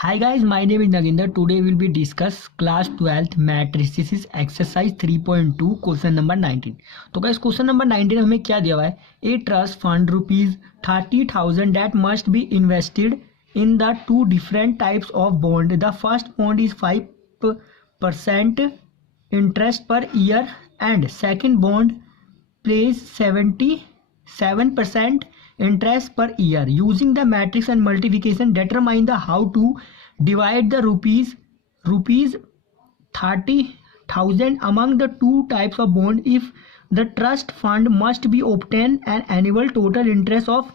Hi guys, my name is Naginder. Today we'll be discuss class 12th matrices exercise 3.2 question number 19। तो guys question number 19 हमें क्या दिया हुआ है? A trust fund rupees 30,000 that must be invested in the two different types of bond. The first bond is 5% interest per year and second bond pays 77% interest per year. Using the matrix and multiplication, determine the how to divide the rupees 30,000 among the two types of bond. If the trust fund must be obtain an annual total interest of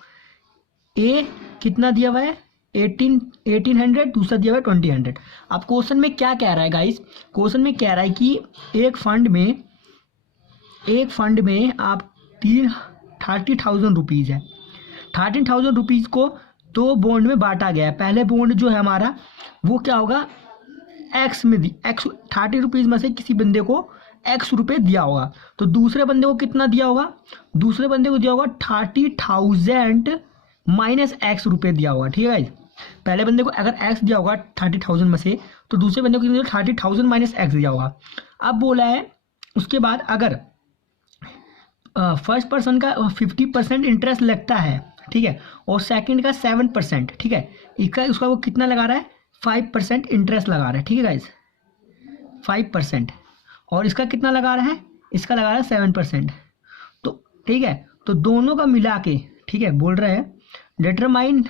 a कितना दिया हुआ है 1800, दूसरा दिया हुआ है 2000। अब question में क्या कह रहा है गाइस? क्वेश्चन में कह रहा है कि एक फंड में आप 30,000 रुपीज़ है। 30,000 रुपीज़ को दो बॉन्ड में बांटा गया है। पहले बॉन्ड जो है हमारा वो क्या होगा, एक्स में एक्स 30 रुपीज़ में से किसी बंदे को एक्स रुपये दिया होगा, तो दूसरे बंदे को कितना दिया होगा? दूसरे बंदे को दिया होगा 30,000 माइनस एक्स रुपये दिया होगा। ठीक है, पहले बंदे को अगर एक्स दिया होगा 30,000 में से, तो दूसरे बंदे को 30,000 माइनस एक्स दिया होगा। अब बोला है उसके बाद अगर फर्स्ट पर्सन का 50% इंटरेस्ट लगता है, ठीक है, और सेकंड का 7%, ठीक है, उसका वो कितना लगा रहा है? 5% इंटरेस्ट लगा रहा है। ठीक है गाइज, 5%, और इसका कितना लगा रहा है? इसका लगा रहा है 7%। तो ठीक है, तो दोनों का मिला के, ठीक है, बोल रहे हैं determine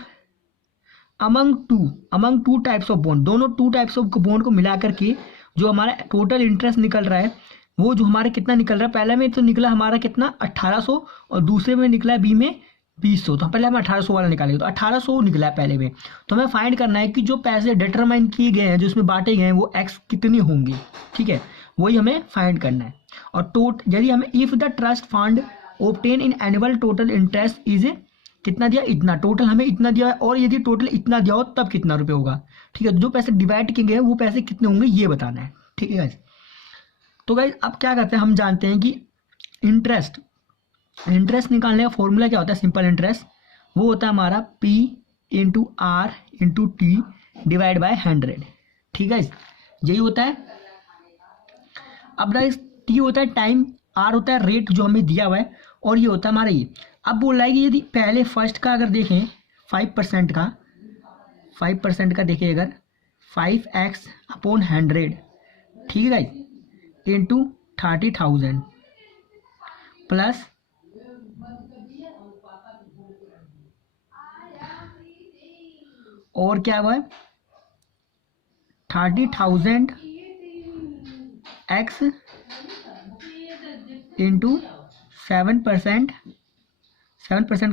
among two types of bond. दोनों टू टाइप्स ऑफ बॉन्ड को मिला करके जो हमारा टोटल इंटरेस्ट निकल रहा है वो जो हमारे कितना निकल रहा है, पहले में तो निकला हमारा कितना 1800 और दूसरे में निकला है बी में 2000। तो पहले हम 1800 वाला निकालेंगे, तो 1800 निकला है पहले में। तो हमें फाइंड करना है कि जो पैसे डिटरमाइन किए गए हैं, जो इसमें बांटे गए हैं, वो एक्स कितने होंगे। ठीक है, वही हमें फाइंड करना है। और यदि हमें if the trust fund obtain in annual total interest is कितना दिया, इतना, टोटल हमें इतना दिया है, और यदि टोटल इतना दिया हो तब कितना रुपये होगा। ठीक है, जो पैसे डिवाइड किए गए हैं वो पैसे कितने होंगे ये बताना है। ठीक है गाइस, तो गाइस अब क्या करते हैं, हम जानते हैं कि इंटरेस्ट निकालने का फॉर्मूला क्या होता है? सिंपल इंटरेस्ट वो होता है हमारा P into R into T divide by 100। ठीक है, यही होता है। अब गाइस टी होता है टाइम, आर होता है रेट जो हमें दिया हुआ है, और ये होता है हमारा ये। अब बोल रहा है कि यदि पहले फर्स्ट का अगर देखें 5% का देखें अगर 5x अपॉन 100, ठीक है गाइस, इंटू 30,000 प्लस और क्या हुआ है 30,000 एक्स इंटू 7%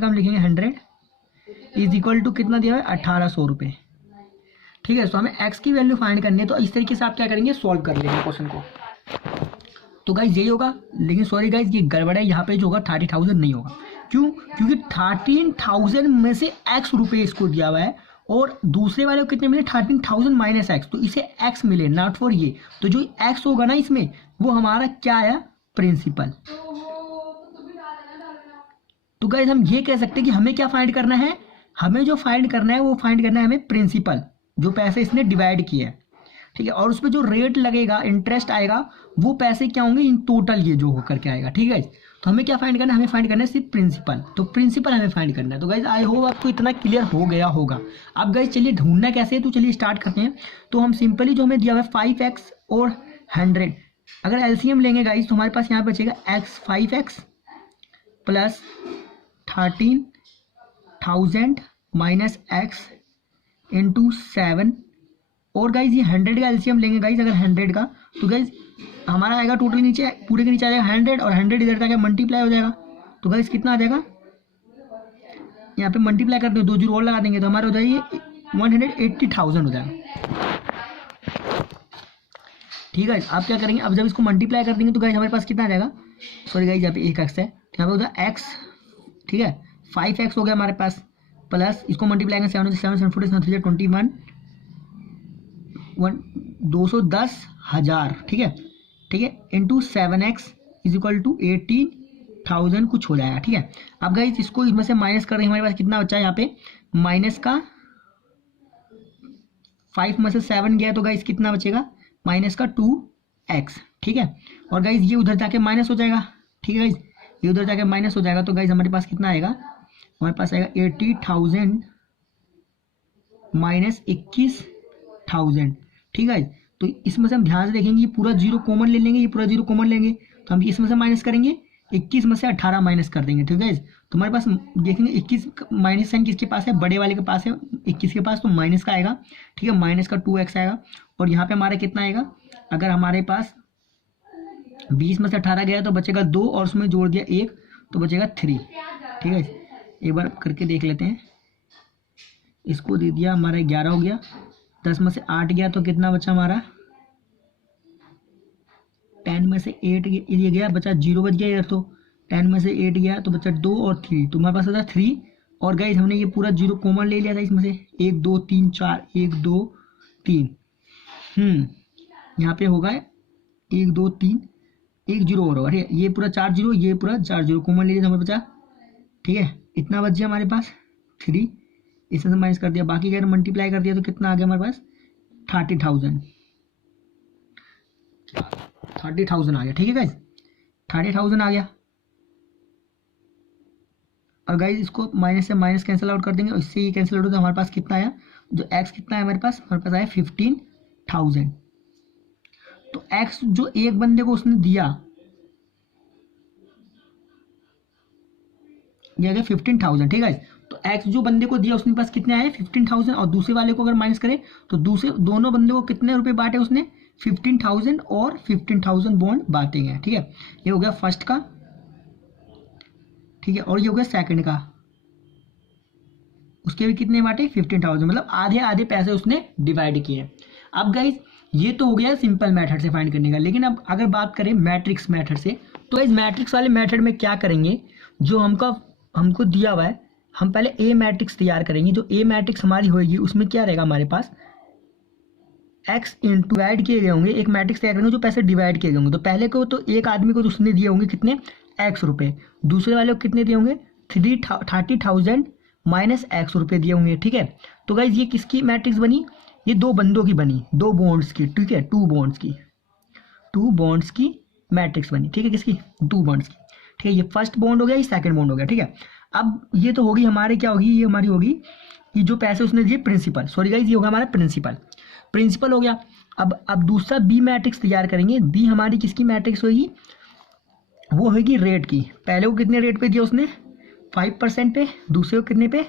का हम लिखेंगे 100 इज इक्वल टू कितना दिया है 1800 रुपये। ठीक है, तो हमें एक्स की वैल्यू फाइंड करनी है, तो इस तरीके से आप क्या करेंगे, सॉल्व कर लेंगे क्वेश्चन को। तो गाइज यही होगा, लेकिन सॉरी गाइज ये गड़बड़ है, यहाँ पे जो होगा 30,000 नहीं होगा। क्यों? क्योंकि 13,000 में से एक्स रुपये इसको दिया हुआ है, और दूसरे वाले को कितने मिले 13,000 माइनस एक्स, तो इसे एक्स मिले नॉट फॉर ये। तो जो एक्स होगा ना इसमें वो हमारा क्या है, प्रिंसिपल। तो गाइज हम ये कह सकते हैं कि हमें क्या फाइंड करना है, हमें जो फाइंड करना है वो फाइंड करना है हमें प्रिंसिपल, जो पैसे इसने डिवाइड किए हैं। ठीक है, और उस पर जो रेट लगेगा, इंटरेस्ट आएगा, वो पैसे क्या होंगे इन टोटल, ये जो होकर के आएगा। ठीक है, तो हमें क्या फाइंड करना है, हमें फाइंड करना है सिर्फ प्रिंसिपल। तो प्रिंसिपल हमें फाइंड करना है। तो गाइज आई होप आपको इतना क्लियर हो गया होगा। अब गाइज चलिए ढूंढना कैसे है, तो चलिए स्टार्ट करते हैं। तो हम सिंपली जो हमें दिया हुआ है 5x और 100, अगर एलसीएम लेंगे गाइज तो हमारे पास यहाँ बचेगा x 5x plus 13,000 minus x into 7, और गाइज ये 100 का एलसीएम लेंगे गाइज अगर 100 का, तो गाइज हमारा आएगा टोटल नीचे, पूरे के नीचे आ जाएगा 100, और 100 इधर जाकर मल्टीप्लाई हो जाएगा। तो गाइज कितना आ जाएगा, यहाँ पे मल्टीप्लाई करते हैं, 2 जीरो और लगा देंगे तो हमारा हो जाएगी 180,000 हो जाएगा। ठीक है, आप क्या करेंगे, अब जब इसको मल्टीप्लाई कर देंगे तो गाइज हमारे पास कितना आ जाएगा, सॉरी गाइज यहाँ पे एक एक्स है, तो यहाँ पे होता है एक्स, ठीक है, 5x हो गया हमारे पास, प्लस इसको मल्टीप्लाई करेंगे 7 7 4 21 210,000, ठीक है, into 7x is equal to 18,000 कुछ हो जाएगा। ठीक है, अब गाइस इसको इसमें से माइनस कर रहे हैं, हमारे पास कितना बचा है यहाँ पे, माइनस का 5 में से 7 गया तो गाइस कितना बचेगा, माइनस का 2x, ठीक है। और गाइस ये उधर जाके माइनस हो जाएगा, ठीक है गाइस, ये उधर जाके माइनस हो जाएगा, तो गाइस हमारे पास कितना आएगा, हमारे पास आएगा 80,000 माइनस 21,000, ठीक है। तो इसमें से हम ध्यान से देखेंगे, ये पूरा जीरो कॉमन ले लेंगे, ये पूरा जीरो कॉमन लेंगे, तो हम इसमें से माइनस करेंगे, 21 में से 18 माइनस कर देंगे, ठीक है। तो हमारे पास देखेंगे 21 माइनस साइन किसके पास है, बड़े वाले के पास है 21 के पास, तो माइनस का आएगा, ठीक है, माइनस का 2x आएगा। और यहाँ पे हमारा कितना आएगा, अगर हमारे पास 20 में से 18 गया तो बचेगा 2 और उसमें जोड़ दिया 1 तो बचेगा 3, ठीक है। एक बार करके देख लेते हैं, इसको दे दिया हमारा 11 हो गया, 10 में से 8 गया तो कितना बचा हमारा, 10 में से 8 ये गया, बचा 0 बच गया यार, तो 10 में से 8 गया तो बचा 2 और 3, तो हमारे पास होता 3। और गाइस हमने ये पूरा जीरो कॉमन ले लिया था इसमें से, 1 2 3 4, 1 2 3, यहाँ पे होगा 1 2 3, 1 0 और होगा, ठीक है। ये पूरा 4 0, ये पूरा 4 0 कॉमन ले लिया था, हमें बचा, ठीक है, इतना बच गया हमारे पास 3, इसमें से माइनस कर दिया, बाकी अगर मल्टीप्लाई कर दिया तो कितना आ गया हमारे पास 30,000 आ गया, ठीक है गाइस, 30,000 आ गया। और गाइस इसको माइनस से माइनस कैंसिल आउट कर देंगे, और इससे ये कैंसिल आउट होता है, हमारे पास कितना आया, जो x कितना है हमारे पास आया 15,000। तो x जो एक बंदे को उसने दिया, ये आ गया 15,000, ठीक है। तो x जो बंदे को दिया उसने पास कितने आए 15,000, और दूसरे वाले को अगर माइनस करे तो दूसरे दोनों बंदे को कितने रुपए बांटे उसने 15,000 और 15,000 बॉन्ड बांटे गए, ठीक है। ये हो गया फर्स्ट का, ठीक है, और ये हो गया सेकंड का, उसके भी कितने बांटे 15,000, मतलब आधे आधे पैसे उसने डिवाइड किए। अब गाइज ये तो हो गया सिंपल मेथड से फाइंड करने का, लेकिन अब अगर बात करें मैट्रिक्स मेथड से, तो इस मैट्रिक्स वाले मेथड में क्या करेंगे, जो हमको दिया हुआ है, हम पहले ए मैट्रिक्स तैयार करेंगे। जो ए मैट्रिक्स हमारी होगी उसमें क्या रहेगा हमारे पास, एक्स इंटू डिवाइड किए गए होंगे, एक मैट्रिक्स तैयार करेंगे जो पैसे डिवाइड किए गए होंगे। तो पहले को तो एक आदमी को उसने दिए होंगे कितने एक्स रुपये, दूसरे वाले को कितने दिए होंगे 30,000 माइनस एक्स रुपये दिए होंगे, ठीक है। तो गाइज ये किसकी मैट्रिक्स बनी, ये दो बंदों की बनी, दो बॉन्ड्स की, ठीक है, टू बॉन्ड्स की मैट्रिक्स बनी, ठीक है, किसकी 2 बॉन्ड्स की, ठीक है। ये फर्स्ट बॉन्ड हो गया, ये सेकंड बॉन्ड हो गया, ठीक है। अब ये तो होगी हमारे क्या होगी, ये हमारी होगी कि जो पैसे उसने दिए प्रिंसिपल, सॉरी गाइज ये होगा हमारा प्रिंसिपल हो गया। अब दूसरा बी मैट्रिक्स तैयार करेंगे। बी हमारी किसकी मैट्रिक्स होगी, वो होगी रेट की। पहले को कितने रेट पे दिया उसने 5% पे, दूसरे को कितने पे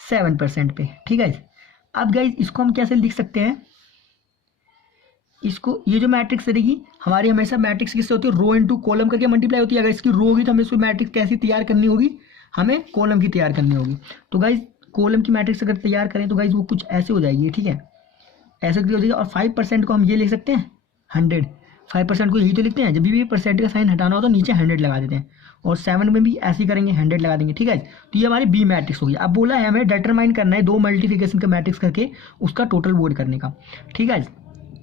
7% पे, ठीक है। अब गाइज इसको हम कैसे लिख सकते हैं, इसको ये जो मैट्रिक्स रहेगी हमारी, हमेशा मैट्रिक्स किससे होती है, रो इनटू कॉलम करके मल्टीप्लाई होती है। अगर इसकी रो होगी तो हमें इसको मैट्रिक्स कैसी तैयार करनी होगी, हमें कॉलम की तैयार करनी होगी। तो गाइज कॉलम की मैट्रिक्स अगर तैयार करें तो गाइज वो कुछ ऐसे हो जाएगी, ठीक है, ऐसे हो जाएगी। और 5% को हम ये लिख सकते हैं 100, 5% को यही तो लिखते हैं, जब भी परसेंट का साइन हटाना हो तो नीचे 100 लगा देते हैं। और 7 में भी ऐसे ही करेंगे, 100 लगा देंगे, ठीक है। तो ये हमारी बी मैट्रिक्स होगी। अब बोला है हमें डिटरमाइन करना है 2 मल्टीप्लिकेशन का मैट्रिक्स करके उसका टोटल वोट करने का, ठीक है।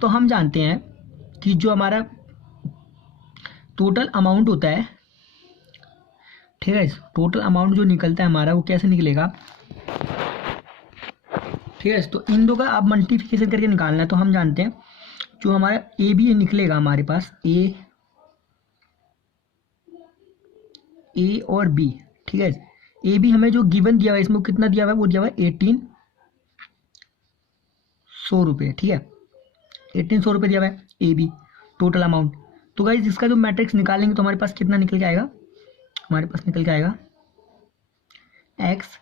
तो हम जानते हैं कि जो हमारा टोटल अमाउंट होता है, ठीक है, टोटल अमाउंट जो निकलता है हमारा वो कैसे निकलेगा, ठीक है। तो इन दो का आप मल्टीप्लिकेशन करके निकालना है। तो हम जानते हैं जो हमारा ए बी निकलेगा हमारे पास, ए और बी, ठीक है। ए बी हमें जो गिवन दिया हुआ है, इसमें कितना दिया हुआ है, वो दिया हुआ है 1800 रुपये, ठीक है, 1800 रुपये दिया हुआ है ए बी टोटल अमाउंट। तो गाइज इसका जो मैट्रिक्स निकालेंगे तो हमारे पास कितना निकल के आएगा, हमारे पास निकल के आएगा एक्स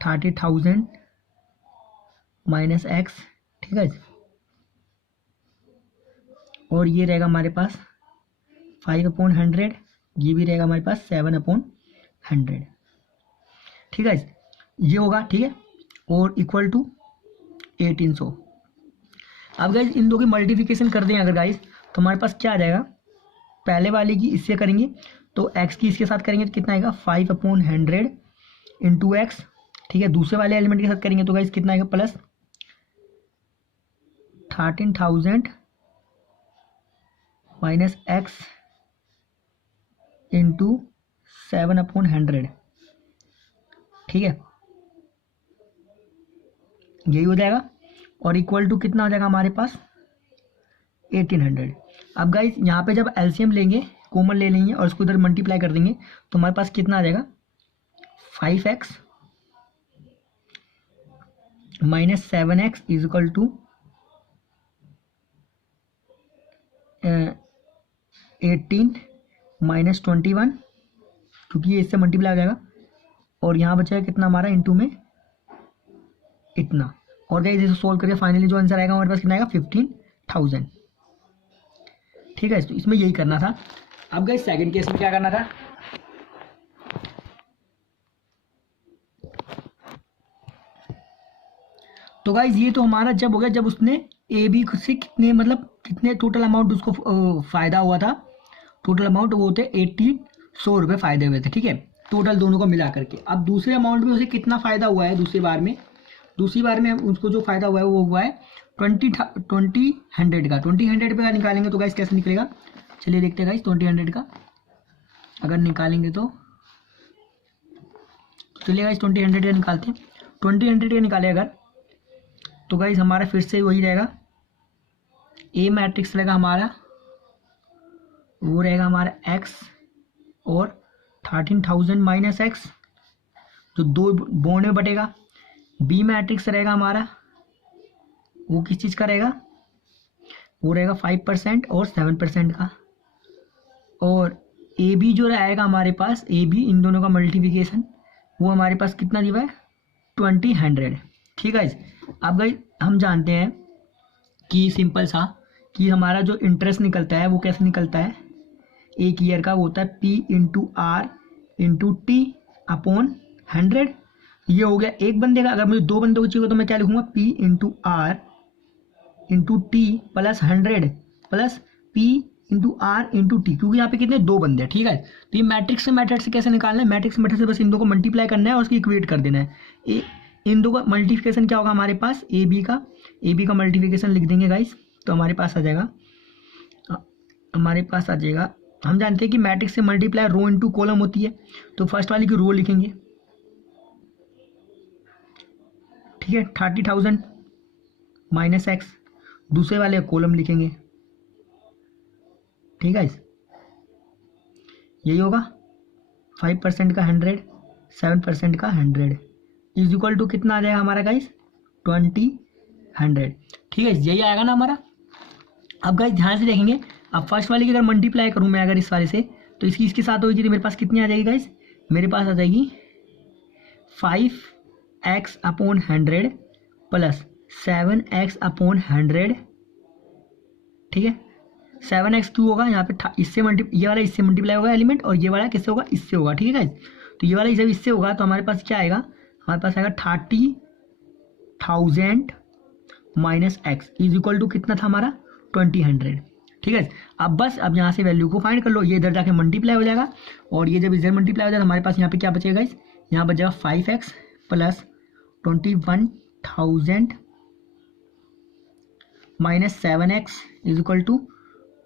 30,000 माइनस एक्स, ठीक है। और ये रहेगा हमारे पास 5/100, ये भी रहेगा हमारे पास 7/100, ठीक है, ये होगा, ठीक है, और इक्वल टू 1800। अब गाइज इन दो की मल्टीप्लिकेशन कर दें अगर गाइज, तो हमारे पास क्या आ जाएगा, पहले वाले की इससे करेंगे तो x की इसके साथ करेंगे तो कितना आएगा 5/100 इंटू एक्स, ठीक है। दूसरे वाले एलिमेंट के साथ करेंगे तो गाइज कितना आएगा प्लस 13,000 माइनस एक्स इंटू 7/100, ठीक है, यही हो जाएगा। और इक्वल टू कितना हो जाएगा हमारे पास 1800। अब गाइस यहाँ पे जब एलसीएम लेंगे, कॉमन ले लेंगे और उसको इधर मल्टीप्लाई कर देंगे तो हमारे पास कितना आ जाएगा 5x minus 7x is equal to 18 minus 21, क्योंकि ये इससे मल्टीप्लाई हो जाएगा और यहाँ बचेगा कितना हमारा इंटू में इतना। और गाइस इसे सोल्व करके फाइनली जो आंसर आएगा हमारे पास कितना आएगा 15,000। ठीक है, तो इसमें यही करना था। अब गाइस सेकंड केस में क्या करना था, तो गाइस ये तो हमारा जब हो गया जब उसने ए बी से कितने मतलब कितने टोटल अमाउंट उसको फायदा हुआ था। टोटल अमाउंट वो होते 100 रुपये फायदे हुए थे। ठीक है, टोटल दोनों को मिला करके। अब दूसरे अमाउंट में उसे कितना फायदा हुआ है दूसरी बार में उसको जो फायदा हुआ है वो हुआ है 20 100 का। 100 का निकालेंगे तो गाइस कैसे निकलेगा, चलिए देखते हैं गाइस। 100 का अगर निकालेंगे तो चलिए गाइस 100 का निकालते हैं। 100 का निकाले अगर तो गाइस हमारा फिर से वही रहेगा, ए मैट्रिक्स रहेगा हमारा, वो रहेगा हमारा x और 13,000 माइनस एक्स जो दो बोर्ड में बटेगा। बी मैट्रिक्स रहेगा हमारा, वो किस चीज़ का रहेगा, वो रहेगा 5% और 7% का। और ए बी जो रहेगा हमारे पास, ए बी इन दोनों का मल्टीप्लिकेशन वो हमारे पास कितना दिया है 20 ठीक है। अब गाइस हम जानते हैं कि सिंपल सा कि हमारा जो इंटरेस्ट निकलता है वो कैसे निकलता है, एक ईयर का वो होता है P into R into T upon 100। ये हो गया एक बंदे का। अगर मुझे दो बंदों को चाहिए तो मैं क्या लिखूंगा P into R into T plus 100 plus P into R into T, क्योंकि यहाँ पे कितने दो बंदे हैं। ठीक है, तो ये मैट्रिक्स से मेथड से कैसे निकालना है, मैट्रिक्स मेथड से बस इन दो को मल्टीप्लाई करना है और उसकी इक्वेट कर देना है। इन दो का मल्टीप्लिकेशन क्या होगा हमारे पास, ए बी का मल्टीप्लिकेशन लिख देंगे गाइस तो हमारे पास आ जाएगा हम जानते हैं कि मैट्रिक्स से मल्टीप्लाई रो इनटू कॉलम होती है, तो फर्स्ट वाली की रो लिखेंगे। ठीक है, 30,000 माइनस एक्स, दूसरे वाले कॉलम लिखेंगे। ठीक है, यही होगा 5% का 100, 7% का 100 इज इक्वल टू कितना आ जाएगा हमारा गाइस 20 ठीक है, यही आएगा ना हमारा। अब गाइस ध्यान से देखेंगे, अब फर्स्ट वाली की अगर मल्टीप्लाई करूं मैं अगर इस वाले से तो इसके साथ होगी तो मेरे पास कितनी आ जाएगी गाइस, मेरे पास आ जाएगी 5x upon 100 plus 7x upon 100। ठीक है, 7x क्यों होगा यहाँ पे, इससे ये वाला इससे मल्टीप्लाई होगा एलिमेंट और ये वाला किससे होगा, इससे होगा। ठीक है गाइस, तो ये वाला जब इससे होगा तो हमारे पास क्या आएगा, हमारे पास आएगा 30,000 minus X is equal to कितना था हमारा 20। ठीक है, अब बस अब यहाँ से वैल्यू को फाइंड कर लो, ये इधर जाके मल्टीप्लाई हो जाएगा और ये जब इधर मल्टीप्लाई हो जाएगा हमारे पास यहाँ पे क्या बचेगा गाइस, यहाँ बचेगा 5x plus 21,000 minus 7x is equal to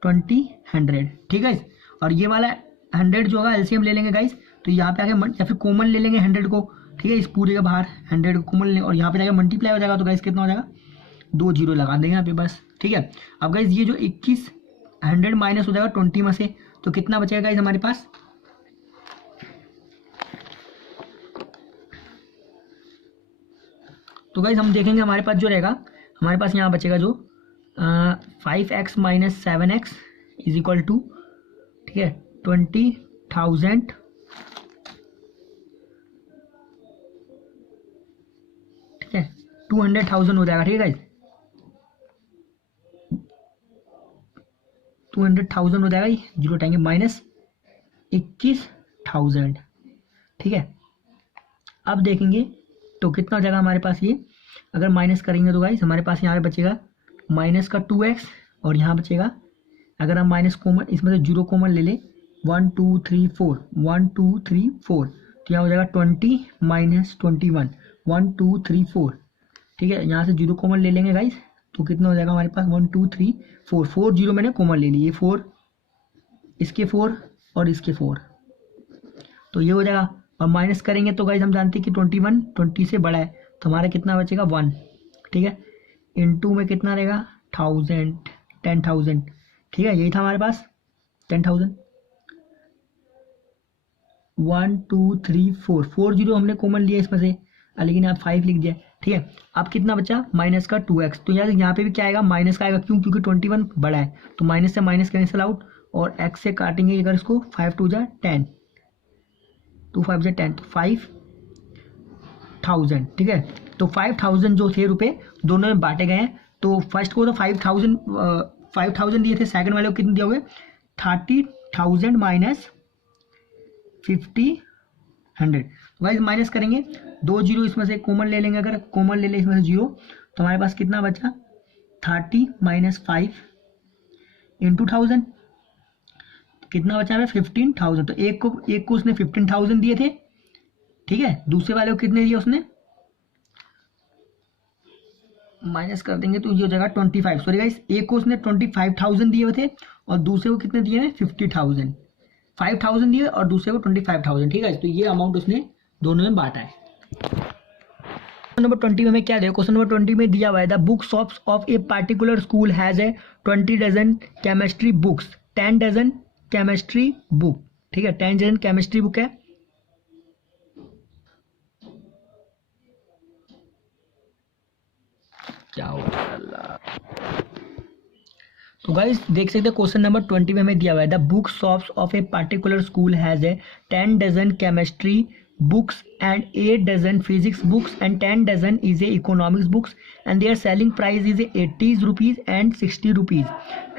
20। ठीक है, और ये वाला 100 जो होगा एलसीएम ले लेंगे गाइस, तो यहाँ पे आगे या फिर कॉमन ले लेंगे 100 को। ठीक है, इस पूरे के बाहर 100 को कॉमन लेंगे और यहाँ पे जाकर मल्टीप्लाई हो जाएगा तो गाइस कितना हो जाएगा 2 जीरो लगा देंगे यहाँ पे बस। ठीक है, अब गाइस ये जो 21 100 माइनस हो जाएगा 20 में से तो कितना बचेगा गाइस हमारे पास, तो गाइस हम देखेंगे हमारे पास जो रहेगा, हमारे पास यहाँ बचेगा जो 5x minus 7x is equal to, ठीक है 20,000 ठीक है 200,000 हो जाएगा। ठीक है गाइस, 200,000 हो जाएगा, जीरो टाइम माइनस 21,000। ठीक है, अब देखेंगे तो कितना हो जाएगा हमारे पास, ये अगर माइनस करेंगे तो गाइस हमारे पास यहाँ पे बचेगा माइनस का 2x और यहाँ बचेगा, अगर हम माइनस कॉमन इसमें से जीरो कॉमन ले ले 1 2 3 4 1 2 3 4 तो यहाँ हो जाएगा 20 माइनस 21 1 2 3 4। ठीक है, यहाँ से जीरो कॉमन ले लेंगे गाइस तो कितना हो जाएगा हमारे पास 1 2 3 4 4 जीरो मैंने कॉमन ले लिए, 4 इसके 4 और इसके 4 तो ये हो जाएगा। और माइनस करेंगे तो गाइस हम जानते हैं कि 21 20 से बड़ा है तो हमारा कितना बचेगा 1। ठीक है, इंटू में कितना रहेगा 1000, 10,000, ठीक है, यही था हमारे पास 10,000। 1 2 3 4, 4 जीरो हमने कॉमन लिया इसमें से, लेकिन आप 5 लिख दिया, ठीक है। अब कितना बचा माइनस का 2x, तो यार यहाँ पे भी क्या आएगा माइनस का आएगा, क्यों, क्योंकि 21 बड़ा है, तो माइनस से माइनस कैंसिल आउट, और x से काटेंगे अगर इसको 5 2 जा 10, 2 5 जा 10, तो 5,000, ठीक है। तो 5,000 जो थे रुपए दोनों में बांटे गए हैं, तो फर्स्ट को तो 5,000 दिए थे, सेकंड वाले को कितने दिए होंगे 30,000 माइनस 50,100, वाइज माइनस करेंगे, 2 जीरो इसमें से कॉमन ले लेंगे, अगर कॉमन ले लें इसमें से जीरो, तो हमारे पास कितना बचा 30 माइनस 5 इंटू 1000, कितना बचा है 15,000, तो एक को उसने 15,000 दिए थे, ठीक है, दूसरे वाले को कितने दिए उसने, माइनस कर देंगे तो ये हो जाएगा 25, सॉरी गाइस, एक को उसने 25,000 दिए हुए थे और दूसरे को कितने दिए हैं 50,000, 5,000 दिए और दूसरे को 25,000, ठीक है, तो ये अमाउंट उसने दोनों में बांटा है। क्वेश्चन नंबर 20 में हमें क्या दिया, क्वेश्चन नंबर 20 में दिया हुआ है the book shops of a particular school has a 20 dozen chemistry books, 10 dozen chemistry book, ठीक है, 10 डजन केमिस्ट्री बुक है। क्या होगा, तो गाइस देख सकते हैं क्वेश्चन नंबर 20 में हमें दिया हुआ है the book shops of a particular school has a 10 dozen chemistry books and 8 dozen physics books and 10 dozen is a economics books and their selling price is 80 rupees and 60 rupees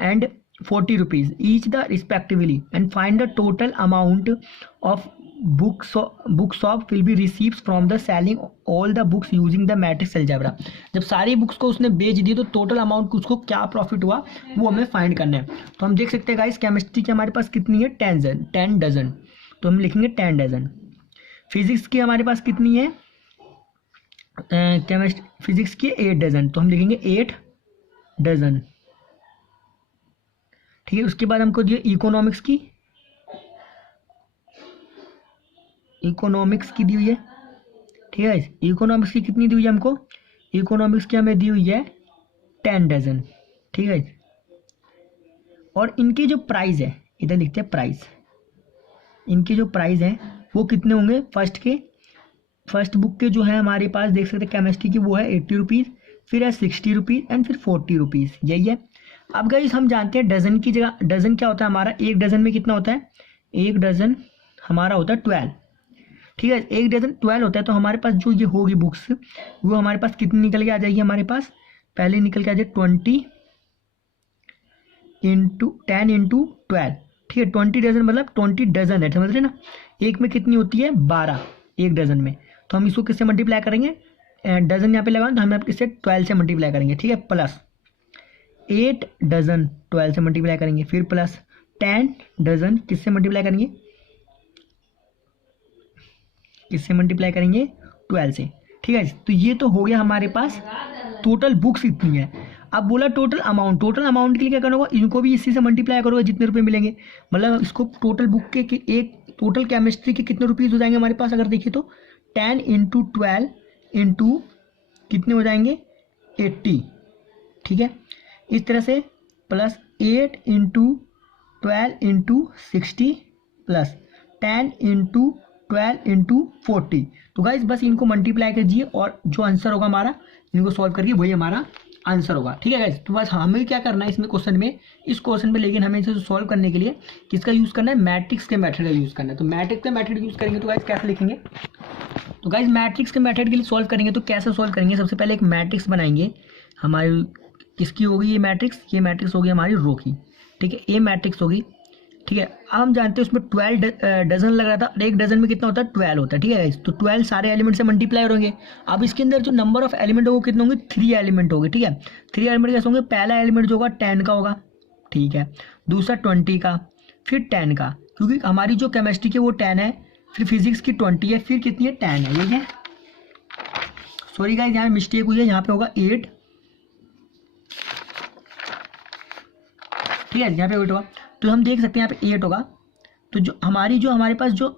and 40 rupees each the respectively and find the total amount of book shop will be received from the selling all the books using the matrix algebra। जब सारी books को उसने बेच दी तो total amount उसको क्या profit हुआ वो हमें फाइंड करना है। तो हम देख सकते हैं गाइस केमिस्ट्री की हमारे पास कितनी है 10 डजन, तो हम लिखेंगे 10 डजन। फिजिक्स की हमारे पास कितनी है केमिस्ट्री फिजिक्स की 8 डजन, तो हम लिखेंगे 8 डजन, ठीक है। उसके बाद हमको दिए इकोनॉमिक्स की दी हुई है, ठीक है। इकोनॉमिक्स की कितनी दी हुई है हमको, इकोनॉमिक्स की हमें दी हुई है 10 डजन, ठीक है। और इनके जो प्राइस है इधर लिखते हैं प्राइस, इनके जो प्राइस है वो कितने होंगे, फर्स्ट बुक के जो है हमारे पास देख सकते हैं केमिस्ट्री की वो है 80 रुपीज़, फिर है 60 रुपीज़ एंड फिर 40 रुपीज़, यही है। अब गाइस हम जानते हैं डजन की जगह, डजन क्या होता है हमारा, एक डजन में कितना होता है, एक डजन हमारा होता है 12, ठीक है, एक डजन 12 होता है। तो हमारे पास जो ये होगी बुक्स वो हमारे पास कितनी निकल के आ जाएगी, हमारे पास पहले निकल के आ जाए 20 इंटू 10 इंटू 12, ठीक है। 20 डजन मतलब 20 डजन है, समझ रहे ना, एक में कितनी होती है 12 एक डजन में, तो हम इसको किससे मल्टीप्लाई करेंगे, डजन यहाँ पे लगाओ तो हम इससे 12 से मल्टीप्लाई करेंगे, ठीक है, प्लस 8 डजन 12 से मल्टीप्लाई करेंगे, फिर प्लस 10 डजन किससे मल्टीप्लाई करेंगे, 12 से, ठीक है। तो ये तो हो गया हमारे पास टोटल बुक्स इतनी है। अब बोला टोटल अमाउंट के लिए क्या करना होगा, इनको भी इसी से मल्टीप्लाई करोगे जितने रुपए मिलेंगे, मतलब इसको टोटल बुक के एक टोटल केमिस्ट्री के कितने रुपीज़ हो जाएंगे हमारे पास, अगर देखिए तो 10 इंटू 12 इंटू कितने हो जाएंगे 80, ठीक है। इस तरह से plus 8 into 12 into 60 plus 10 into 12 into 40। तो गाइस बस इनको मल्टीप्लाई कीजिए और जो आंसर होगा हमारा इनको सॉल्व करिए वही हमारा आंसर होगा, ठीक है गाइस। तो बस हमें क्या करना है इसमें क्वेश्चन में, इस क्वेश्चन में लेकिन हमें इसे सॉल्व करने के लिए किसका यूज़ करना है, मैट्रिक्स के मेथड का यूज़ करना है। तो मैट्रिक्स का मेथड यूज़ करेंगे तो गाइस कैसे लिखेंगे, तो गाइस मैट्रिक्स के मेथड के लिए सॉल्व करेंगे तो कैसे सॉल्व करेंगे, सबसे पहले एक मैट्रिक्स बनाएंगे, हमारी किसकी होगी ये मैट्रिक्स होगी हमारी रो की, ठीक है, ए मैट्रिक्स होगी, ठीक है। अब हम जानते हैं उसमें 12 डजन लग रहा था और एक डजन में कितना होता है 12 होता है, ठीक है। तो 12 सारे एलिमेंट से मल्टीप्लाई होंगे। अब इसके अंदर जो नंबर ऑफ एलिमेंट होगा कितने होंगे, 3 एलिमेंट होंगे, ठीक है। 3 एलिमेंट कैसे होंगे, पहला एलिमेंट जो होगा 10 का होगा, ठीक है, दूसरा 20 का, फिर 10 का, क्योंकि हमारी जो केमिस्ट्री की वो 10 है, फिर फिजिक्स की 20 है, फिर कितनी है 10 है, ये है। सॉरी गाइस यहाँ मिस्टेक हुई है, यहाँ पे होगा 8, ठीक है, यहाँ पे 8 होगा। तो हम देख सकते हैं यहाँ पे 8 होगा। तो जो हमारे पास जो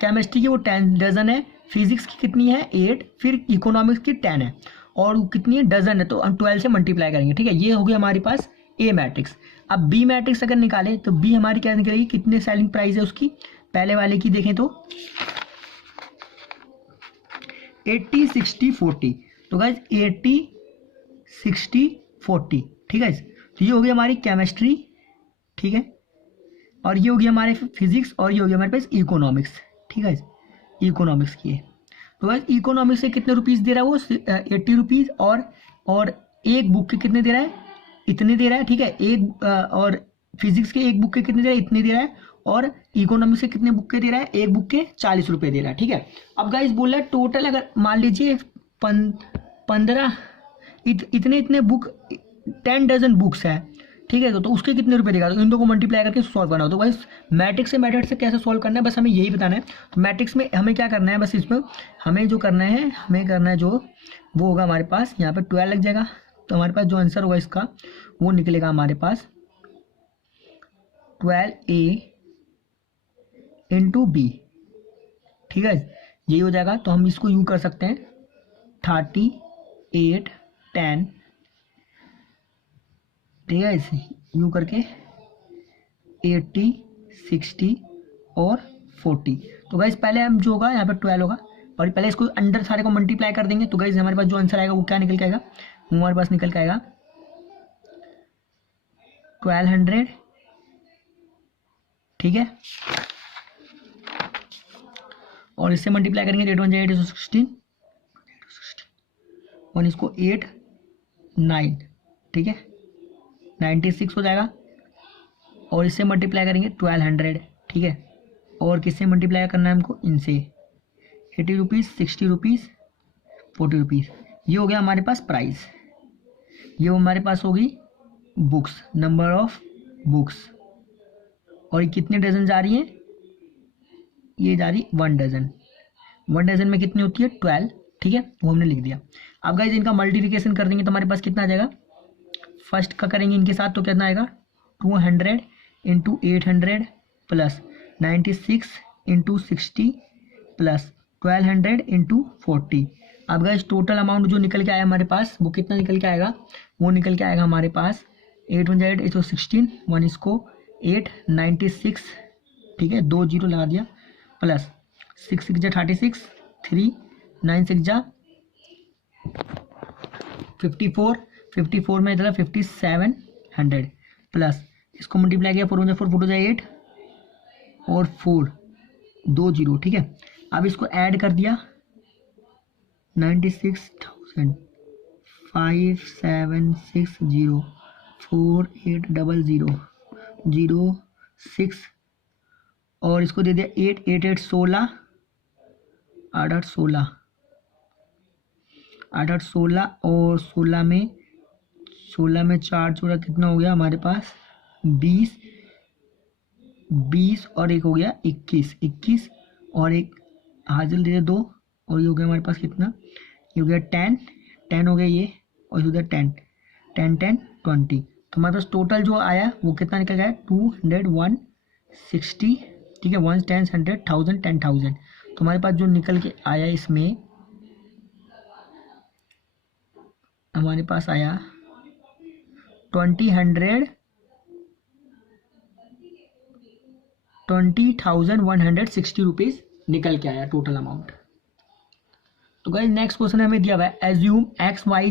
केमिस्ट्री की वो 10 डजन है, फिजिक्स की कितनी है 8, फिर इकोनॉमिक्स की 10 है, और वो कितनी है, डजन है, तो हम 12 से मल्टीप्लाई करेंगे, ठीक है। ये हो गया हमारे पास ए मैट्रिक्स। अब बी मैट्रिक्स अगर निकाले तो बी हमारी क्या निकलेगी, कितने सेलिंग प्राइस है उसकी, पहले वाले की देखें तो 80 60 40, तो गाइज 80 60 40, ठीक है। तो ये हो गई हमारी केमिस्ट्री, ठीक है, और ये हो गया हमारे फिजिक्स, और ये हो गया हमारे पास इकोनॉमिक्स, ठीक है, इकोनॉमिक्स की है। तो गाइज इकोनॉमिक्स से कितने रुपीज़ दे रहा है वो, 80 रुपीज़, और एक बुक के कितने दे रहा है, इतने दे रहा है, ठीक है। एक और फिजिक्स के एक बुक के कितने दे रहा है, इतने दे रहा है, और इकोनॉमिक्स के कितने बुक के दे रहा है, एक बुक के 40 रुपये दे रहा है, ठीक है। अब गाइज बोल रहा है टोटल, अगर मान लीजिए 15 इतने इतने बुक, 10 डजन बुक्स है, ठीक है, तो उसके कितने रुपए देगा, तो इन दो को मल्टीप्लाई करके सॉल्व करना हो। तो भाई मैट्रिक्स से मेथड से कैसे सॉल्व करना है, बस हमें यही बताना है। तो मैट्रिक्स में हमें क्या करना है, बस इसमें हमें जो करना है, जो वो होगा हमारे पास यहाँ पे 12 लग जाएगा। तो हमारे पास जो आंसर होगा इसका वो निकलेगा हमारे पास 12A इंटू बी, ठीक है, यही हो जाएगा। तो हम इसको यूँ कर सकते हैं 38 10, ठीक है, इसे यूँ करके 80 60 और 40। तो गाइज पहले हम जो होगा यहाँ पे 12 होगा, और पहले इसको अंडर सारे को मल्टीप्लाई कर देंगे। तो गाइज हमारे पास जो आंसर आएगा वो क्या निकल के आएगा, वो हमारे पास निकल के आएगा 1200, ठीक है, और इससे मल्टीप्लाई करेंगे 8 1 8 16, और इसको 8 9, ठीक है, 96 हो जाएगा, और इससे मल्टीप्लाई करेंगे 1200, ठीक है, और किससे मल्टीप्लाई करना है हमको, इनसे 80 रुपीज़ 60 रुपीज़ 40 रुपीज़। ये हो गया हमारे पास प्राइस। ये हमारे पास होगी बुक्स, नंबर ऑफ बुक्स, और ये कितने डजन जा रही है, ये जा रही 1 डजन। 1 डजन में कितनी होती है, 12, ठीक है, वो हमने लिख दिया। अब गाइज इनका मल्टीप्लिकेशन कर देंगे तो हमारे पास कितना आ जाएगा, फर्स्ट का करेंगे इनके साथ तो कितना आएगा, 200 into 800 plus 96 into 60 plus 1200 into 40। अब गाइज टोटल अमाउंट जो निकल के आया हमारे पास वो कितना निकल के आएगा, वो निकल के आएगा हमारे पास 8 1 8 16, 1 इसको 8 96, ठीक है, 2 जीरो लगा दिया, प्लस 6 6 जा 36, 3 9 6 जा 54, 54 में इधर 5700, प्लस इसको मल्टीप्लाई किया 4 1 4 4 जाए 8 और 4 2 जीरो, ठीक है। अब इसको ऐड कर दिया 96,000 5760 4800 06, और इसको दे दिया 8 8 8 16 8 8 16 8 8 16, और 16 में 4 जोड़ा कितना हो गया हमारे पास 20 20, और एक हो गया 21 21, और एक हाजिर दे 2, और ये हो गया हमारे पास कितना, ये हो गया 10 10 हो गया ये, और ये हो गया 10 10 10 20। तो हमारे पास टोटल जो आया वो कितना निकल गया 200 160, ठीक है, 1 10 100 1000 10,000। तो हमारे पास जो निकल के आया इसमें हमारे पास आया 20,160 रुपीज़ निकल के आया टोटल अमाउंट। तो गाइस नेक्स्ट क्वेश्चन हमें दिया हुआ है assume X Y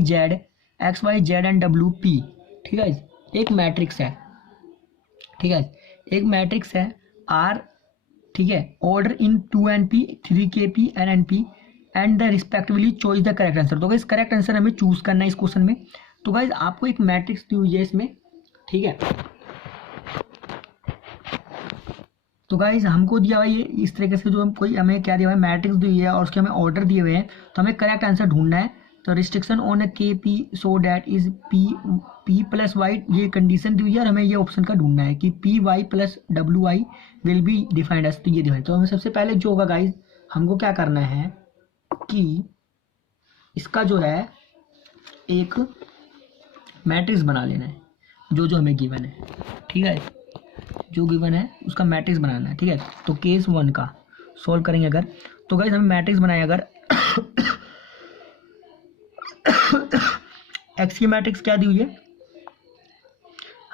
Z and W P, ठीक है, एक मैट्रिक्स है, ठीक है, एक मैट्रिक्स है आर, ठीक है, order in 2np 3kp and np and the respectively choice the correct answer. तो गाइस करेक्ट आंसर हमें चूज करना है इस क्वेश्चन में। तो गाइस आपको एक मैट्रिक्स दी हुई है इसमें, ठीक है, तो गाइस हमको दिया हुआ ये इस तरीके से, जो कोई हमें क्या दिया हुआ है, मैट्रिक्स दी हुई है और उसके हमें ऑर्डर दिए हुए हैं, तो हमें करेक्ट आंसर ढूंढना है। तो restriction on K P so that is P plus Y, ये कंडीशन दी हुई है और हमें ये ऑप्शन का ढूंढना है कि P Y plus W I will be defined as, तो ये डिफाइंड। तो हमें सबसे पहले जो होगा गाइस हमको क्या करना है कि इसका जो है एक मैट्रिक्स बना लेना है, जो हमें गिवन है, ठीक है, जो गिवन है उसका मैट्रिक्स बनाना है, ठीक है। तो केस 1 का सॉल्व करेंगे अगर, तो गाइस हमें मैट्रिक्स बनाए अगर एक्स की मैट्रिक्स क्या दी हुई है,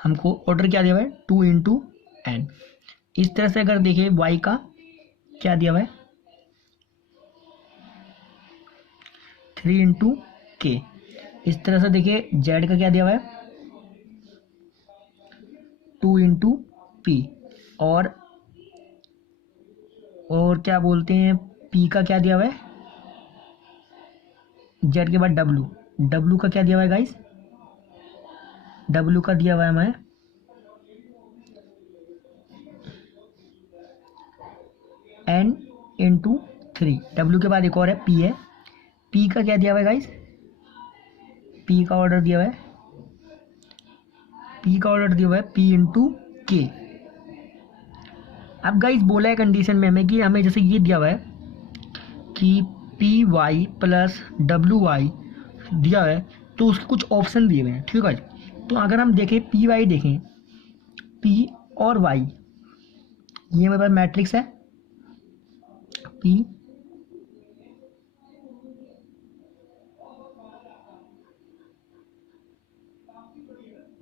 हमको ऑर्डर क्या दिया हुआ है 2 इंटू एन। इस तरह से अगर देखें वाई का क्या दिया हुआ है 3 इंटू के। इस तरह से देखिए जेड का क्या दिया हुआ है 2 इंटू पी। और क्या बोलते हैं पी का क्या दिया हुआ है, जेड के बाद डब्लू, डब्लू का क्या दिया हुआ है गाइस, डब्लू का दिया हुआ है हमें एन इंटू 3। डब्लू के बाद एक और है पी है, पी का क्या दिया हुआ है गाइस, पी का ऑर्डर दिया हुआ है, पी का ऑर्डर दिया हुआ है पी इंटू के। अब गाइस बोला है कंडीशन में हमें कि हमें जैसे ये दिया हुआ है कि P Y plus W Y दिया है, तो उसके कुछ ऑप्शन दिए हुए हैं, ठीक है। तो अगर हम देखें पी वाई देखें, पी और वाई ये हमारे पास मैट्रिक्स है पी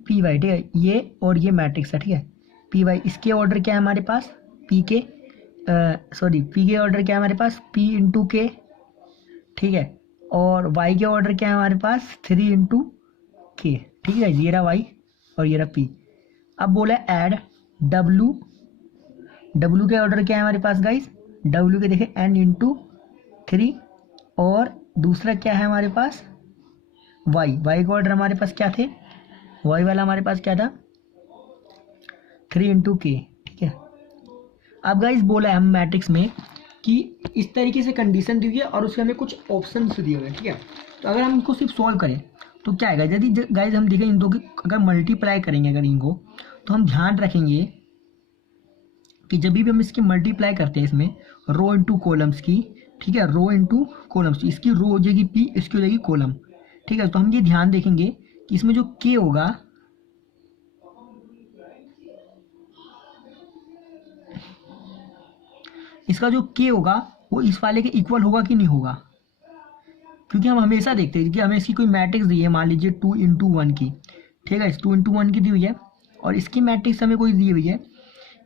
पी वाई, ठीक है, ये और ये मैट्रिक्स है, ठीक है। पी वाई इसके ऑर्डर क्या है हमारे पास पी के पी के ऑर्डर क्या है हमारे पास पी इंटू के, ठीक है। और वाई के ऑर्डर क्या है हमारे पास 3 इंटू के, ठीक है। ये रहा वाई और ये रहा पी। अब बोला ऐड डब्लू, डब्लू के ऑर्डर क्या है हमारे पास गाइस, डब्लू के देखें एन इंटू 3। और दूसरा क्या है हमारे पास वाई, वाई का ऑर्डर हमारे पास क्या थे, वाई वाला हमारे पास क्या था 3 इंटू के, ठीक है। अब गाइस बोला है हम मैट्रिक्स में कि इस तरीके से कंडीशन दी हुई है और उसके हमें कुछ ऑप्शन दिए हुए हैं, ठीक है। तो अगर हम इनको सिर्फ सॉल्व करें तो क्या आएगा, यदि गाइस हम देखें इन दो की अगर मल्टीप्लाई करेंगे अगर इनको, तो हम ध्यान रखेंगे कि जब भी हम इसकी मल्टीप्लाई करते हैं इसमें रो इंटू कॉलम्स की, ठीक है, रो इंटू कॉलम्स, इसकी रो हो जाएगी पी, इसकी हो जाएगी कॉलम, ठीक है। तो हम ये ध्यान देखेंगे कि इसमें जो के होगा इसका जो के होगा वो इस वाले के इक्वल होगा कि नहीं होगा, क्योंकि हम हमेशा देखते हैं कि हमें इसकी कोई मैट्रिक्स दी है, मान लीजिए 2 इंटू 1 की, ठीक है, इस 2 इंटू 1 की दी हुई है, और इसकी मैट्रिक्स हमें कोई दी हुई है,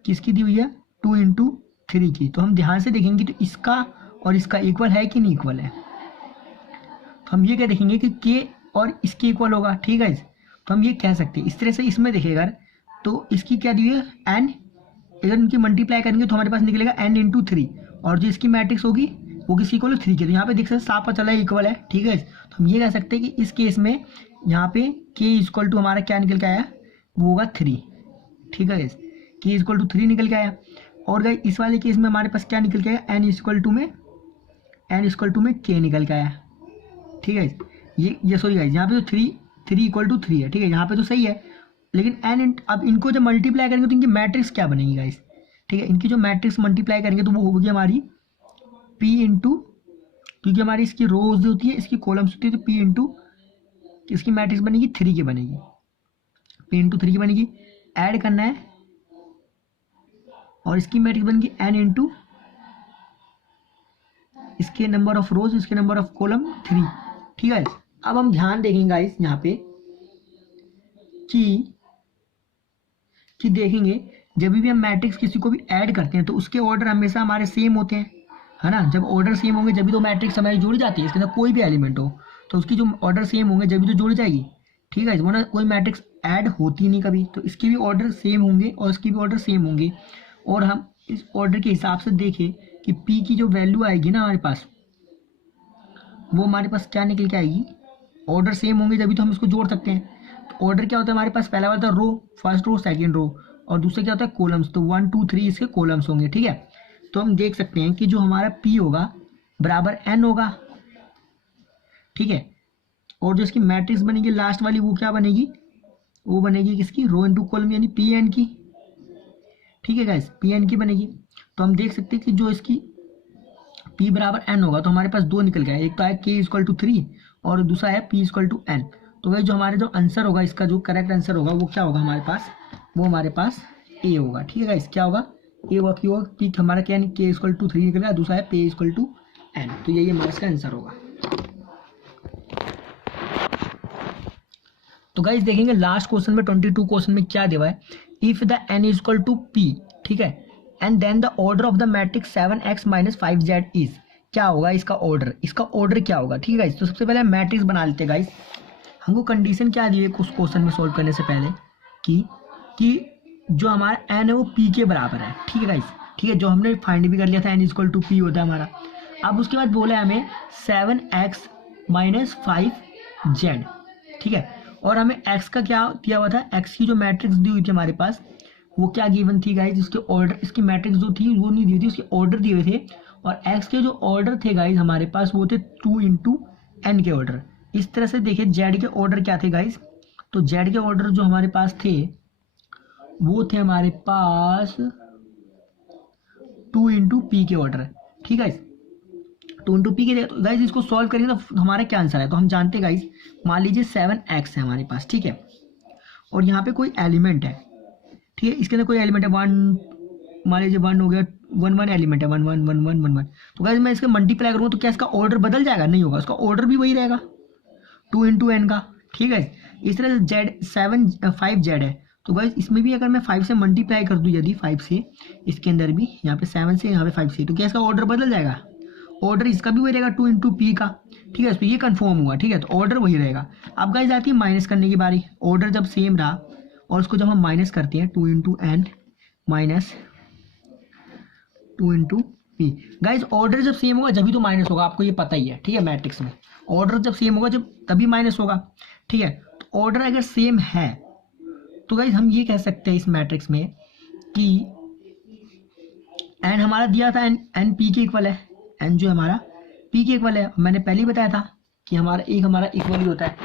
किसकी दी हुई है 2 इंटू 3 की। तो हम ध्यान से देखेंगे तो इसका और इसका इक्वल है कि नहीं इक्वल है, तो हम ये क्या देखेंगे कि के और इसके इक्वल होगा, ठीक है। तो हम ये कह सकते हैं इस तरह से इसमें देखेगा तो इसकी क्या दी हुई है एन, अगर इनकी मल्टीप्लाई करेंगे तो हमारे पास निकलेगा एन इंटू 3, और जो इसकी मैट्रिक्स होगी वो किसी इक्वल 3 की। तो यहाँ पे देख सकते साफ पता चला है इक्वल है, ठीक है। तो हम ये कह सकते हैं कि इस केस में यहाँ पे के इक्वल टू हमारा क्या निकल के आया, वो होगा 3, ठीक है। के इक्वल टू 3 निकल के आया। और गए इस वाले केस में हमारे पास क्या निकल के आया, एन इक्वल टू में के निकल के आया, ठीक है। ये सॉरी गाइस, यहाँ पे तो 3 इक्वल टू 3 है, ठीक है, यहाँ पे तो सही है। लेकिन एन अब इनको जब मल्टीप्लाई करेंगे तो इनकी मैट्रिक्स क्या बनेगी गाइस, ठीक है। इनकी जो मैट्रिक्स मल्टीप्लाई करेंगे तो वो होगी हमारी पी इंटू, क्योंकि हमारी इसकी रोज होती है इसकी कॉलम्स होती है, तो पी इंटू इसकी मैट्रिक्स बनेगी 3 की बनेगी, पी इंटू 3 की बनेगी। ऐड करना है और इसकी मैट्रिक्स बनेगी एन इंटू इसके नंबर ऑफ रोज, इसके नंबर ऑफ कॉलम 3, ठीक है। अब हम ध्यान देखेंगे गाइस यहाँ पे कि देखेंगे जब भी हम मैट्रिक्स किसी को भी ऐड करते हैं तो उसके ऑर्डर हमेशा हमारे सेम होते हैं, है ना। जब ऑर्डर सेम होंगे जब भी तो मैट्रिक्स हमारी जुड़ जाती है, इसके अंदर कोई भी एलिमेंट हो तो उसकी जो ऑर्डर सेम होंगे जब भी तो जुड़ जाएगी, ठीक है। वरना कोई मैट्रिक्स ऐड होती नहीं कभी, तो इसके भी ऑर्डर सेम होंगे और इसकी भी ऑर्डर सेम होंगे। और हम इस ऑर्डर के हिसाब से देखें कि पी की जो वैल्यू आएगी ना हमारे पास, वो हमारे पास क्या निकल के आएगी, ऑर्डर सेम होंगे जब भी तो हम इसको जोड़ सकते हैं। तो ऑर्डर क्या होता है हमारे पास, पहला होता है रो, फर्स्ट रो सेकंड रो, और दूसरा क्या होता है कॉलम्स, तो 1 2 3 इसके कॉलम्स होंगे, ठीक है। तो हम देख सकते हैं कि जो हमारा पी होगा बराबर एन होगा, ठीक है। और जो इसकी मैट्रिक्स बनेगी लास्ट वाली वो क्या बनेगी, वो बनेगी किसकी, रो इंटू कॉलम यानी पी एन की, ठीक है गाइस, पी एन की बनेगी। तो हम देख सकते हैं कि जो इसकी पी बराबर एन होगा तो हमारे पास दो निकल गया, एक तो है के इक्वल टू 3 और दूसरा है पी इक्वल टू एन। तो वही जो हमारे जो आंसर होगा इसका जो करेक्ट आंसर होगा वो क्या होगा हमारे पास, वो हमारे पास ए होगा, ठीक है गाइस। क्या होगा, ए होगा, क्यों होगा, पी हमारा क्या है के इक्वल टू 3 निकल गया, दूसरा है पे इक्वल टू एन, तो यही हमारा इसका आंसर होगा। तो गाइस देखेंगे लास्ट क्वेश्चन में 22 क्वेश्चन में क्या दिया है, if the n is equal to p, ठीक है, and then the order of the matrix 7x minus 5z is, क्या होगा इसका ऑर्डर, इसका ऑर्डर क्या होगा। ठीक है गाइस, तो सबसे पहले मैट्रिक्स बना लेते हैं गाइस। हमको कंडीशन क्या दी है कुछ क्वेश्चन में सॉल्व करने से पहले कि जो हमारा n है वो p के बराबर है। ठीक है गाइस, ठीक है, जो हमने फाइंड भी कर लिया था n is equal to p होता है हमारा। अब उसके बाद बोला है हमें 7x माइनस 5z, ठीक है, और हमें x का क्या दिया हुआ था, x की जो मैट्रिक्स दी हुई थी हमारे पास वो क्या गिवन थी गाइज, इसके ऑर्डर, इसकी मैट्रिक्स जो थी वो नहीं दी थी, उसके ऑर्डर दिए हुए थे, और x के जो ऑर्डर थे गाइज हमारे पास वो थे 2 इंटू एन के ऑर्डर। इस तरह से देखिए z के ऑर्डर क्या थे गाइज, तो z के ऑर्डर जो हमारे पास थे वो थे हमारे पास 2 इंटू पी के ऑर्डर। ठीक है, 2 इंटू पी के, तो गाइज इसको सॉल्व करेंगे तो हमारा क्या आंसर है, तो हम जानते हैं गाइज, मान लीजिए 7x है हमारे पास, ठीक है, और यहाँ पे कोई एलिमेंट है, ठीक है, इसके अंदर कोई एलिमेंट है 1, मान लीजिए 1 हो गया, 1 एलिमेंट है 1 1 1 1 1 1, तो गाइज मैं इसका मल्टीप्लाई करूँगा तो क्या इसका ऑर्डर बदल जाएगा, नहीं होगा, इसका ऑर्डर भी वही रहेगा 2 इंटू एन का। ठीक है, इस तरह से 5z है, तो गाइज इसमें भी अगर मैं 5 से मल्टीप्लाई कर दूँ, यदि 5 से, इसके अंदर भी यहाँ पे 7 से, यहाँ पे 5 से, तो क्या इसका ऑर्डर बदल जाएगा, ऑर्डर इसका भी वही रहेगा 2 इंटू पी का। ठीक है, तो ये कंफर्म हुआ। ठीक है, तो ऑर्डर वही रहेगा। अब गाइज आती है माइनस करने की बारी, ऑर्डर जब सेम रहा और उसको जब हम माइनस करते हैं 2 into n minus 2 into p, guys order जब सेम होगा जब तो माइनस होगा, आपको ये पता ही है। ठीक है, मैट्रिक्स में ऑर्डर जब सेम होगा जब तभी माइनस होगा। ठीक है, तो ऑर्डर अगर सेम है तो गाइज हम ये कह सकते हैं इस मैट्रिक्स में कि एन हमारा दिया था, एन पी के इक्वल है, एन जो हमारा पी के इक्वल है, मैंने पहले ही बताया था कि हमारा इक्वल ही होता है।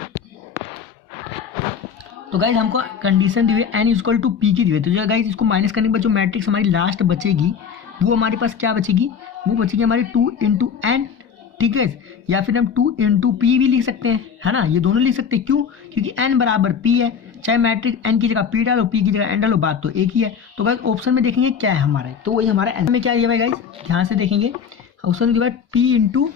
तो गाइज हमको कंडीशन दी हुई है एन इक्वल टू पी की दी हुई है, तो जो गाइज इसको माइनस करने के बाद जो मैट्रिक्स हमारी लास्ट बचेगी वो हमारे पास क्या बचेगी, वो बचेगी हमारी 2 इंटू एन। ठीक है, या फिर हम 2 इंटू पी भी लिख सकते हैं, है ना, ये दोनों लिख सकते हैं। क्यों, क्योंकि एन बराबर पी है, चाहे मैट्रिक्स एन की जगह पी डालो, पी की जगह एन डालो, बात तो एक ही है। तो गाइज ऑप्शन में देखेंगे क्या है हमारा, तो वही हमारा एन में क्या दिया है गाइज, ध्यान से देखेंगे ऑप्शन दिया है पी इंटू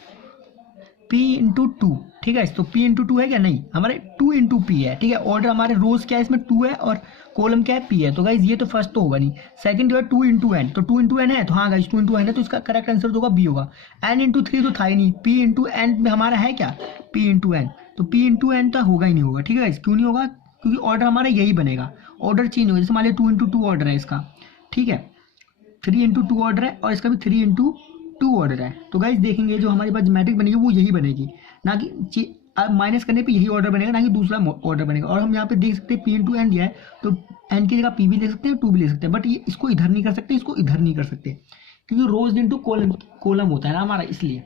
2। ठीक है, तो p इंटू 2 है क्या, नहीं, हमारे 2 इंटू पी है। ठीक है, ऑर्डर हमारे रोज क्या है, इसमें 2 है और कॉलम क्या है, p है, तो गाइज ये तो फर्स्ट तो होगा नहीं। सेकंड जो है 2 इंटू एन, तो 2 इंटू एन है, तो हाँ गाइज 2 इंटू एन है, तो इसका करेक्ट आंसर जो होगा बी होगा। n इंटू 3 तो था ही नहीं, p इंटू एन में हमारा है क्या, p इंटू एन, तो p इंटू एन तो होगा ही नहीं होगा। ठीक है गाइज, क्यों नहीं होगा, क्योंकि ऑर्डर हमारा यही बनेगा, ऑर्डर चेंज होगा। जैसे मान लीजिए 2 इंटू 2 ऑर्डर है इसका, ठीक है, 3 इंटू 2 ऑर्डर है, और इसका भी 3 इंटू 2 ऑर्डर है। तो गाइज देखेंगे जो हमारे पास मैट्रिक बनेगी वो यही बनेगी, ना कि माइनस करने पे यही ऑर्डर बनेगा, ना कि दूसरा ऑर्डर बनेगा। और हम यहाँ पे देख सकते हैं p इंटू एन दिया है, तो एन की जगह p भी ले सकते हैं, 2 भी ले सकते हैं, बट ये इसको इधर नहीं कर सकते, इसको इधर नहीं कर सकते, क्योंकि रोज इंटू कॉलम होता है ना हमारा, इसलिए।